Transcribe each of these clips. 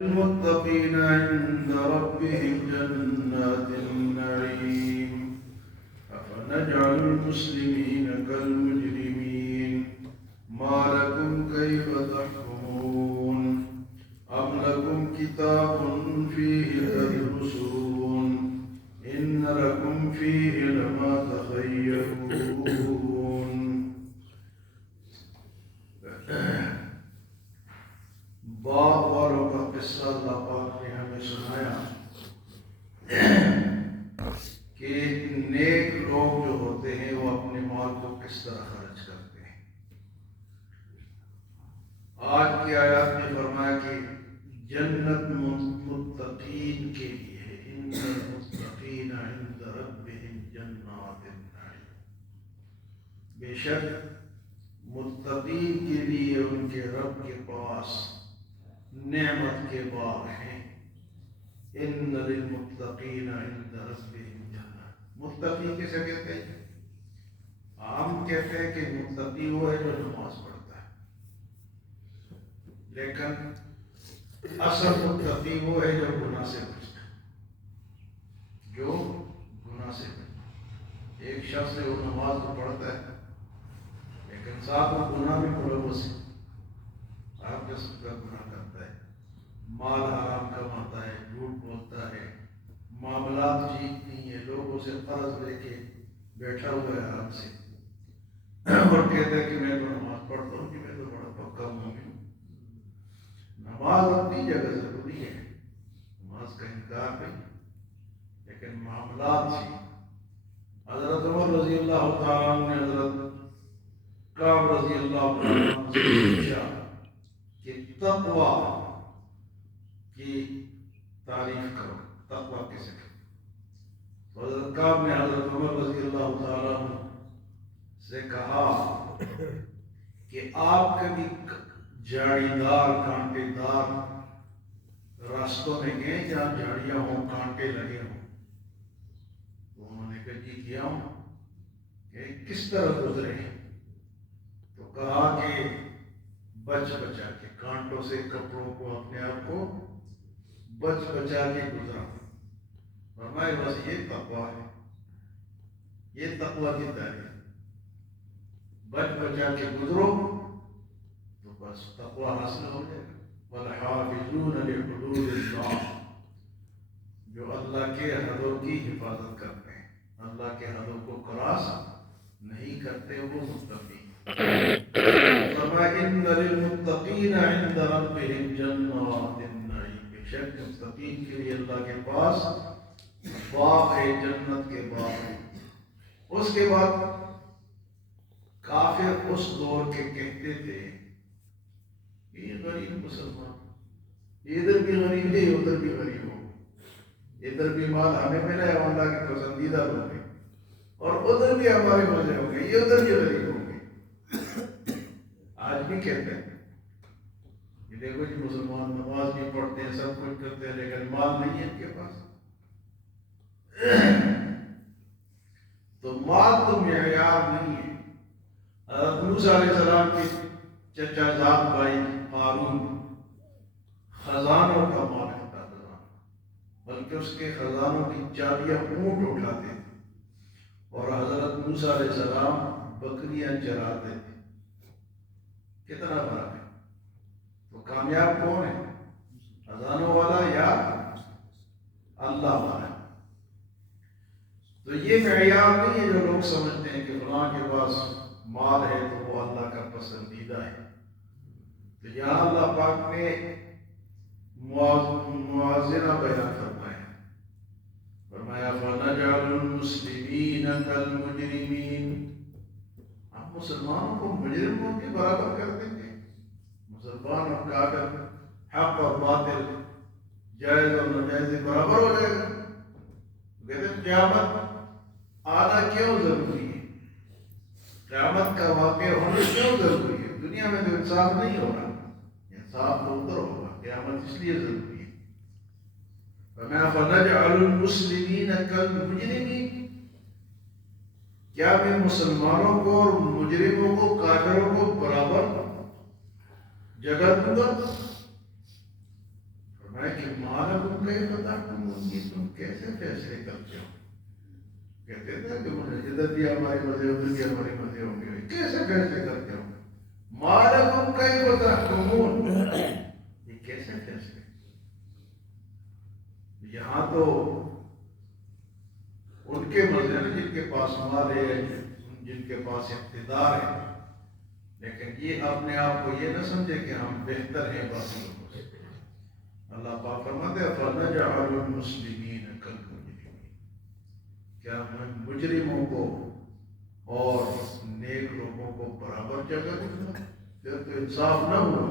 المتقين عند ربهم جنات النعيم أفنجعل المسلمين كالمجرمين ما لكم كيف تحكمون أم لكم كتاب فيه تدرسون إن لكم فيه لما تخيرون. باغ والوں کا قصہ اللہ پاک نے ہمیں سنایا کہ نیک لوگ جو ہوتے ہیں وہ اپنے مال کو کس طرح خرچ کرتے ہیں. آج کی آیات میں فرمایا کہ جنت متقین کے لیے ہے. ان المتقین عند ربهم جنات النعیم. بے شک متقین کے لیے ان کے رب کے پاس نعمت کے باغ ہیں. ان للمتقین عند ربهم جنات. متقی کسے کہتے ہیں؟ ہم کہتے ہیں کہ متقی وہ ہے جو نماز پڑھتا ہے، لیکن اصل متقی وہ ہے جو گناہ سے بچتا ہے. جو گناہ سے بچتا ہے. ایک شخص ہے وہ نماز تو پڑھتا ہے لیکن ساتھ وہ گناہ بھی ملوث ہے. آپ قسم کا گناہ کرتا ہے، مال حرام کماتا ہے، جھوٹ بولتا ہے، معاملات ٹھیک نہیں ہے، لوگوں سے قرض لے کے بیٹھا ہوا ہے آرام سے اور کہتا ہے کہ میں تو نماز پڑھتا ہوں کہ میں تو بڑا پکا مومن ہوں. نماز اپنی جگہ ضروری ہے، نماز کا انکار نہیں، لیکن معاملات ٹھیک. حضرت عمر رضی اللہ تعالیٰ عنہ نے حضرت کعب رضی اللہ تعالیٰ عنہ سے پوچھا کہ تقوی کی تعریف کرو، تقوی کسے کرو. تو حضرت کعب نے حضرت عمر رضی اللہ تعالیٰ عنہ سے کہا کہ آپ کبھی جھاڑی دار کانٹے دار راستوں میں گئے جہاں جھاڑیاں ہوں، کانٹے لگے ہوں؟ تو انہوں نے کہا جی کیا ہوں. کہ کس طرح گزرے ہیں؟ تو کہا کہ بچ بچا کے، کانٹوں سے کپڑوں کو اپنے آپ کو بچ بچا کے گزرا. فرمائے بس یہ تقویٰ ہے، یہ تقویٰ کی تعریف. بچ بچا کے گزرو تو بس تقویٰ حاصل ہو جائے گا. والحافظون لحدود اللہ. جو اللہ کے حدوں کی حفاظت کرتے ہیں، اللہ کے حدوں کو کراس نہیں کرتے، وہ متقی. ان للمتقین عند ربهم جنات النعیم. بے شک متقین کے لیے اللہ کے پاس باغ ہے، جنت کے باغ ہے. اس کے بعد کافر اس دور کے کہتے تھے یہ غریب مسلمان، ادھر بھی غریب ہے ادھر بھی غریب ہو، ادھر بھی مال ہمیں ملا ہے اللہ کے پسندیدہ لوگ ہیں، اور ادھر بھی ہمارے مزے ہوں گے، یہ ادھر بھی غریب ہوں گے. آج بھی کہتے ہیں کہ دیکھو جی مسلمان نماز بھی پڑھتے ہیں، سب کچھ کرتے ہیں، لیکن مال نہیں ہے ان کے پاس. تو مال تو معیار نہیں ہے. حضرت موسیٰ علیہ السلام کے چچا زاد بھائی ہارون خزانوں کا مالک تھا، بلکہ اس کے خزانوں کی چابیاں اونٹ اٹھاتے تھے، اور حضرت موسیٰ علیہ السلام بکریاں چراتے تھے. کتنا فرق ہے. تو کامیاب کون ہے؟ خزانوں والا یا اللہ والا؟ تو یہ معیار نہیں ہے جو لوگ سمجھتے ہیں کہ فلاں کے پاس مال ہے تو وہ اللہ کا پسندیدہ ہے. تو یہاں اللہ پاک نے موازنہ بیان فرمایا. فرمایا فَنَجْعَلُ الْمُسْلِمِينَ كَالْمُجْرِمِينَ. ہم مسلمانوں کو مجرموں کے برابر کر دیں گے. مسلمان اور کافر، حق اور باطل، جائز اور ناجائز برابر ہو جائے گا. کہتے ہیں قیامت آنا کیوں ضروری ہے؟ قیامت کا واقع ہونا کیوں ضروری ہے؟ دنیا میں تو انصاف نہیں ہو رہا، انصاف تو ادھر ہوگا. قیامت اس لیے ضروری ہے. فَنَجْعَلُ الْمُسْلِمِينَ كَالْمُجْرِمِينَ. کیا میں مسلمانوں کو اور مجرموں کو، کافروں کو برابر جگہ دوں گا؟ فرمایا کہ مالکم کیف تحکمون، کہ تم کیسے فیصلے کرتے ہو؟ کہتے تھے کہ ادھر بھی ہماری مزے ادھر بھی ہماری مزے ہوں گے، کیسے فیصلے کرتے ہو؟ مالکم کیف تحکمون، یہ کیسے فیصلے؟ یہاں تو ان کے مزے ہیں جن کے پاس مال ہے، جن کے پاس اقتدار ہے، لیکن یہ اپنے آپ کو یہ نہ سمجھے کہ ہم بہتر ہیں باقی لوگوں سے۔ اللہ پاک فرماتے ہیں فَنَجْعَلُ الْمُسْلِمِينَ كَالْمُجْرِمِينَ، کیا ہم مجرموں کو اور نیک لوگوں کو برابر جگہ دیں؟ پھر تو انصاف نہ ہوا،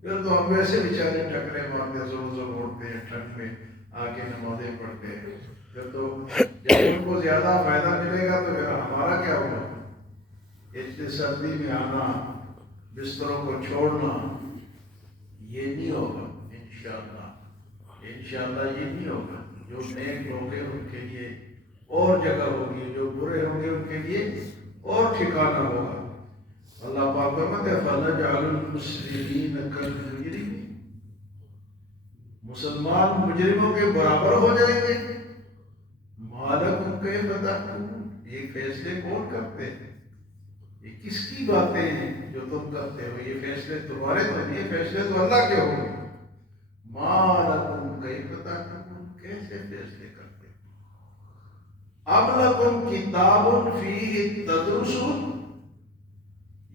پھر تو ہم ویسے بیچارے ٹکرے مارتے زور زور اڑتے ہیں، ٹھنڈ میں آگے نمازیں پڑھتے ہیں، پھر تو جب ان کو زیادہ فائدہ ملے گا تو پھر ہمارا کیا ہوگا؟ اتنی سردی میں آنا، بستروں کو چھوڑنا، یہ نہیں ہوگا انشاءاللہ، انشاءاللہ یہ نہیں ہوگا۔ جو نیک لوگ ہیں ان کے لیے اور جگہ ہوگی، جو برے ہوں گے ان کے لیے اور ٹھکانہ ہوگا۔ اللہ پاک فرماتے ہیں فَنَجْعَلُ الْمُسْلِمِينَ كَالْمُجْرِمِينَ، مسلمان مجرموں کے برابر ہو جائیں گے۔ مالکم کیف تحکمون، یہ فیصلے کون کرتے ہیں؟ یہ کس کی باتیں ہیں جو تم کرتے ہو؟ یہ فیصلے تمہارے تو نہیں، فیصلے تو اللہ کے ہوں گے۔ مالکم کیف تحکمون، کیسے فیصلے کرتے ہو؟ ام لکم کتاب فیہ تدرسون،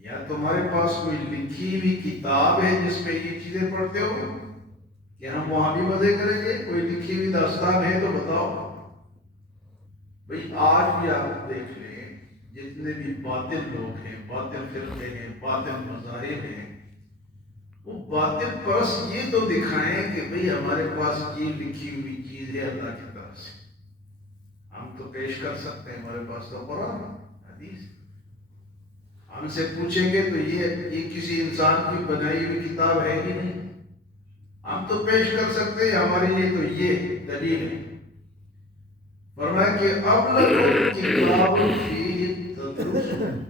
یا تمہارے پاس کوئی لکھی ہوئی کتاب ہے جس میں یہ چیزیں پڑھتے ہو کہ ہم وہاں بھی مزے کریں گے؟ کوئی لکھی ہوئی داستان ہے تو بتاؤ۔ بھئی آج بھی آپ دیکھ لیں، جتنے بھی باطل لوگ ہیں، باطل فرقے ہیں، باطل مذاہب ہیں، وہ باطل پرست یہ تو دکھائیں کہ بھئی ہمارے پاس یہ لکھی ہوئی چیز ہے اللہ کی طرف سے، ہم تو پیش کر سکتے ہیں، ہمارے پاس تو قرآن حدیث، ہم سے پوچھیں گے تو یہ کسی انسان کی بنائی ہوئی کتاب ہے ہی نہیں، ہم تو پیش کر سکتے ہیں، ہمارے لیے تو یہ دلیل ہے۔ فرمایا کہ اب لکم کتاب فیہ تدرسون،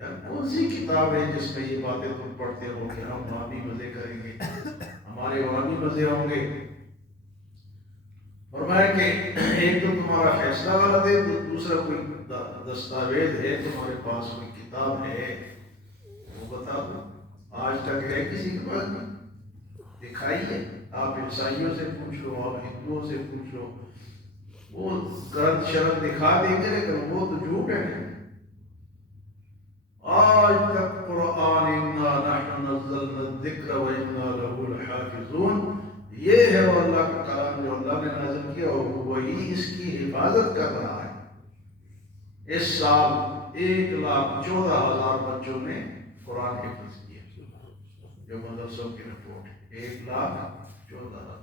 یار کون سی کتاب ہے جس میں یہ باتیں تم پڑھتے ہو کہ ہم وہاں بھی مزے کریں گے، ہمارے وہاں بھی مزے ہوں گے؟ فرمایا کہ ایک تو تمہارا فیصلہ والا دے، دوسرا کوئی دستاویز ہے تمہارے پاس، کوئی کتاب ہے وہ بتا دو۔ آج تک ہے کسی کے پاس نہیں؟ دکھائیے، آپ عیسائیوں سے پوچھ لو، آپ ہندوؤں سے پوچھ لو، وہ گرد شرط دکھا دیں گے لیکن وہ تو جھوٹ ہے۔ آج تک قرآن انا نحن نزلنا الذکر و انا لہ لحافظون، یہ ہے وہ اللہ کا کلام جو اللہ نے نازل کیا اور وہی اس کی حفاظت کر رہا ہے۔ اس سال 1,14,000 بچوں نے قرآن حفظ کیا، جو مدرسوں کی رپورٹ ہے 1,14,000،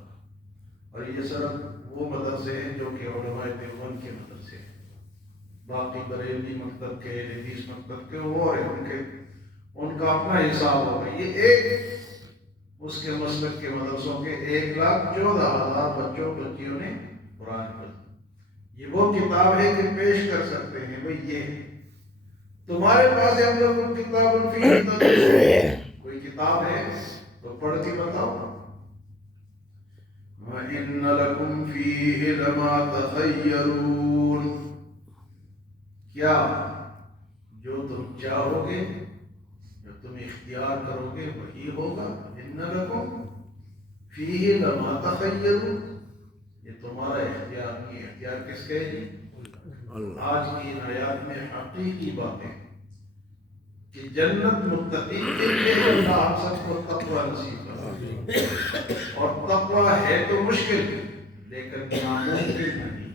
اور یہ صرف وہ مدرسے ہیں جو کہ علماء دیوبند کے مدرسے ہیں، باقی بریلوی مکتب کے، حدیث مکتب کے اور ان کا اپنا حساب ہوگا۔ یہ ایک اس کے مسلک کے مدرسوں کے 1,14,000 بچوں بچیوں نے قرآن پڑھا۔ یہ وہ کتاب ہے کہ پیش کر سکتے ہیں بھئی یہ تمہارے پاس ہم لوگ کتاب فیہ تدرسون، کوئی کتاب ہے تو پڑھ کے بتاؤ۔ وَإِنَّ لَكُمْ فِيهِ لَمَا تَخَيَّرُونَ، کیا جو تم چاہو گے، جو تم اختیار کرو گے وہی ہوگا۔ إِنَّ لَكُمْ فِيهِ لَمَا تَخَيَّرُونَ، یہ تمہارا اختیار نہیں ہے۔ اختیار کس کے جی؟ آج کی ان آیات میں حقیقی باتیں کہ جنت متقین کے لیے، اللہ ہم سب کو تقوی نصیب کرے، اور تقوی ہے تو مشکل لیکن ناممکن نہیں،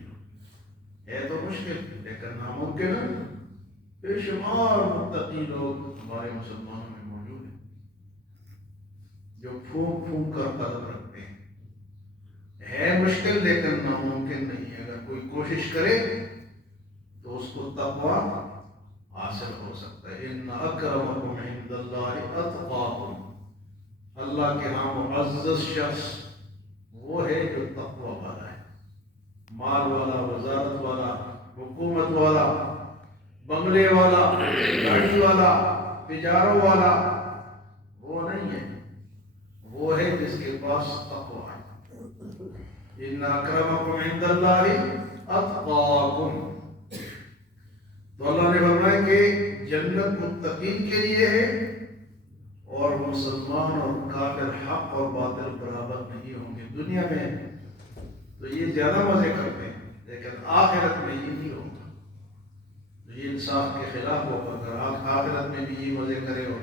ہے تو مشکل لیکن ناممکن نہیں۔ بے شمار متقی لوگ ہمارے مسلمانوں میں موجود ہیں جو پھونک پھونک کر قدم رکھتے ہیں۔ ہے مشکل لیکن ناممکن نہیں ہے، اگر کوئی کوشش کرے تو اس کو تقوی حاصل ہو سکتا ہے۔ ان اکرمکم عند اللہ اتقاکم، اللہ کے ہاں معزز شخص وہ ہے جو تقوی والا ہے، مال والا، وزارت والا، حکومت والا، بنگلے والا، گاڑی والا، تجاروں والا وہ نہیں ہے، وہ ہے جس کے پاس تقویٰ ہے۔ ان اکرمکم عند اللہ اتقاکم، تو اللہ نے فرمایا کہ جنت متقین کے لیے ہے، اور مسلمان اور کافر حق اور باطل برابر نہیں ہوں گے۔ دنیا میں تو یہ زیادہ مزے کرتے ہیں، لیکن آخرت میں یہ نہیں ہوگا، یہ انصاف کے خلاف ہوگا۔ اگر آخرت میں بھی یہ مزے کرے اور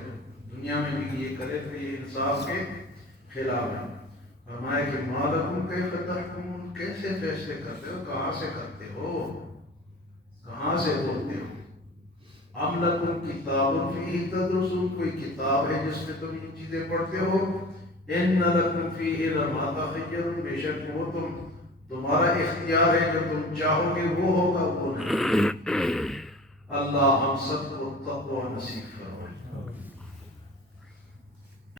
دنیا میں بھی یہ کرے تو یہ انصاف کے خلاف ہے۔ فرمایا کہ ما لکم کیف تحکمون، کیسے فیصلے کرتے ہو، کہاں سے کرتے ہو، کہاں سے بولتے ہو۔ ام لکم کتاب فیہ تدرسون، کوئی کتاب ہے جس میں تم یہ چیزیں پڑھتے ہو۔ ان لکم فیہ لما تخیرون، بے شک وہ تمہارا اختیار ہے، جو تم چاہو گے وہ ہوگا، وہ نہیں۔ اللہ ہم سب کو تقوی نصیب